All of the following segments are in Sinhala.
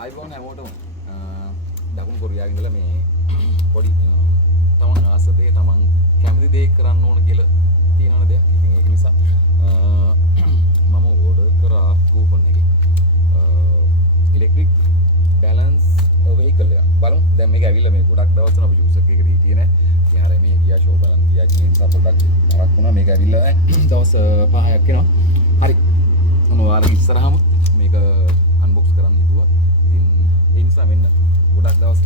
ආයිබෝන් හැමෝටම දකුණු කොරියාවේ ඉඳලා මේ පොඩි තමන් ආස දේ තමන් කැමති දේ කරන්න ඕන කියලා තියෙනවනේ දෙයක්. ඉතින් ඒක නිසා මම ඕඩර් කරා කූපන් එකේ ඉලෙක්ට්‍රික් බැලන්ස් වෙහිකල් එක. බලමු දැන් මේක ඇවිල්ලා මේ ගොඩක් දවස් තුන අපි යූස් එකේ හිටියේ නෑ. ඉතින් අර මේ ගියා ෂෝ බලන් ගියා ඒ නිසා පොඩ්ඩක් නරක වුණා. මේක ඇවිල්ලා දවස් 5ක් වෙනවා. හරි. මොන වාරේ ඉස්සරහම මේක අන්බොක්ස් කරන්න හිතුවා. ඉතින් ඒ නිසා මෙන්න ගොඩක් දවස්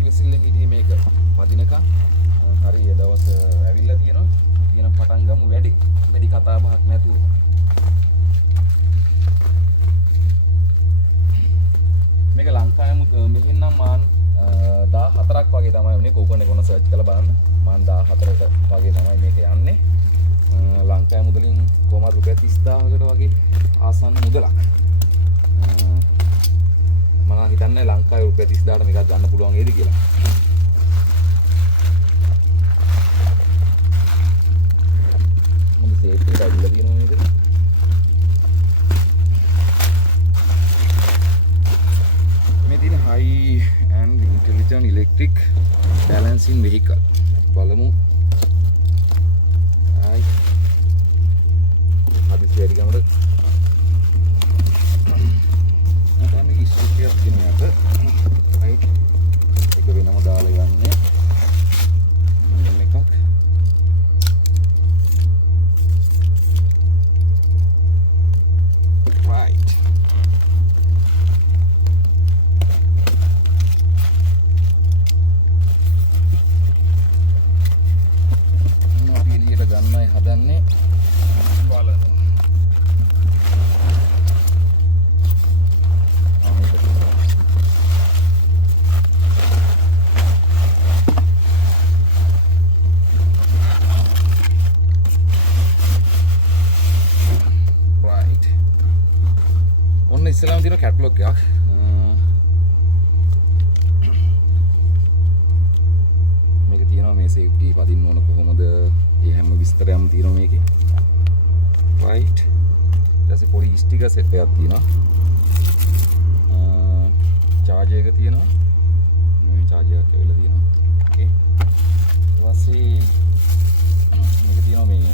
ඉවසිල්ල හිටියේ මේක වදිනකම්. හරි ඒ දවස් ඇවිල්ලා තියෙනවා. කියන පටන් ගමු වැඩි කතා බහක් නැතුව. මේක ලංකාවේ මෙහෙන් නම් මාන් 14ක් වගේ තමයි උනේ. කෝපන් එක ඔන්න සර්ච් කරලා බලන්න. මාන් 14කට වගේ තමයි මේක යන්නේ. ලංකාවේ මුදලින් කොහමද රුපියල් 30000කට වගේ ආසන්න මුදලක්. මම හිතන්නේ ලංකාවේ රුපියල් 30000ට මේකක් ගන්න පුළුවන් වේද කියලා. මොකද සේෆ් එක අල්ලලා තියෙනවා මේක. මේ තියෙන high and intelligent electric balancing vehicle. බලමු. හයි. හදිස්සි වැඩි ගමට මේක ස්ටිකර් තියෙනවා. රයිට්. ඒක වෙනම දාලා යන්නේ. මේක එකක්. රයිට්. අපි එළියට ගන්නයි හදන්නේ. බලන්න. ඉස්සෙල්ලාම තියෙන කැටලොග් එකක්. මේක තියෙනවා මේ සේෆ්ටි පදින්න ඕන කොහොමද? ඒ හැම විස්තරයක්ම තියෙනවා මේකේ. රයිට්. ඊට පොඩි ස්ටිකර් සෙට් එකක් තියෙනවා. චාර්ජර් එක තියෙනවා. මේ චාර්ජර් එකක් ඇවිල්ලා තියෙනවා. ඕකේ. ඊට පස්සේ මේක තියෙනවා මේ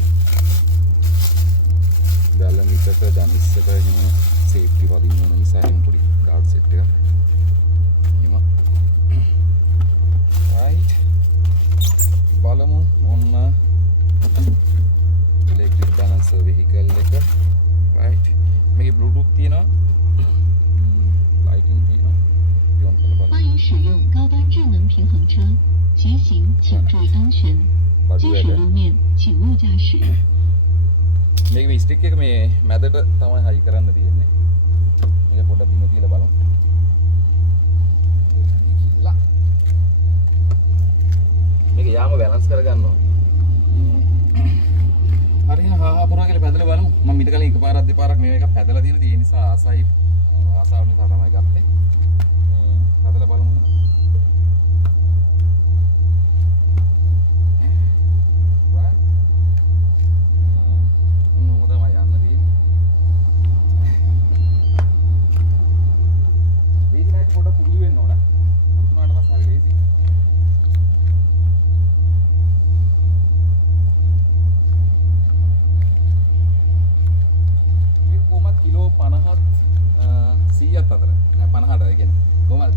බැලමිටක ඩමිස් එක සේෆ්ටි පදින්න ඕන නිසා එහෙම පොඩි කාඩ් සෙට් එකක්. එහෙම. රයිට්. බලමු ඔන්න ඉලෙක්ට්‍රික් බැලන්සර් වෙහිකල් එක. රයිට්. මේකේ බ්ලූටූත් තියෙනවා. ලයිටින් තියෙනවා. යොන් කරලා බලමු. 欢迎使用高端智能平衡车，骑行请注意安全，坚守路面请勿驾驶。 මේක මේ ස්ටික් එක මේ මැදට තමයි හයි කරන්න තියෙන්නේ. මේක පොඩ්ඩක් බිම තියලා බලමු. මේක යාම බැලන්ස් කරගන්න ඕනේ. හරියට හා පුරා කියලා පැදලා බලමු. මම ඊට කලින් එකපාරක් දෙපාරක් මේක පැදලා තියෙන තියෙන නිසා ආසාව නිසා තමයි ගත්තේ. පැදලා බලමු.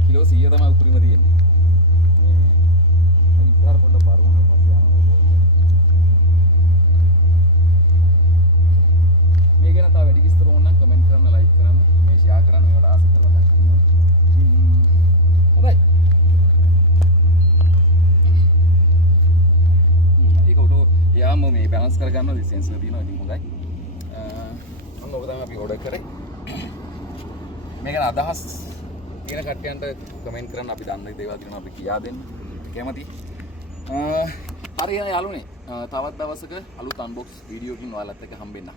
කිලෝ 100 තමයි උපරිම තියෙන්නේ. මේ ඉස්සරහ පොඩ්ඩක් බරුණා පස්සේ යනවා. මේ ගැන තව වැඩි විස්තර ඕන නම් කමෙන්ට් කරන්න, ලයික් කරන්න, මේ ෂෙයා කරන්න, මේවට ආස කරලා ගන්න. හොඳයි. ඒක උඩ යාම මේ බැලන්ස් කරගන්නවා සෙන්සර් තියෙනවා ඉතින් හොඳයි. අන්න ඔබ තමයි අපි ඕඩර් කරේ. මේක අදහස් කියන කට්ටියන්ට කමෙන්ට් කරන්න අපි දන්න දේවල් තියෙනවා අපි කියා දෙන්න කැමතියි. හරි එහෙනම් යාළුවනේ තවත් දවසක අලුත් අන්බොක්ස් වීඩියෝකින් ඔයාලත් එක්ක හම්බෙන්න.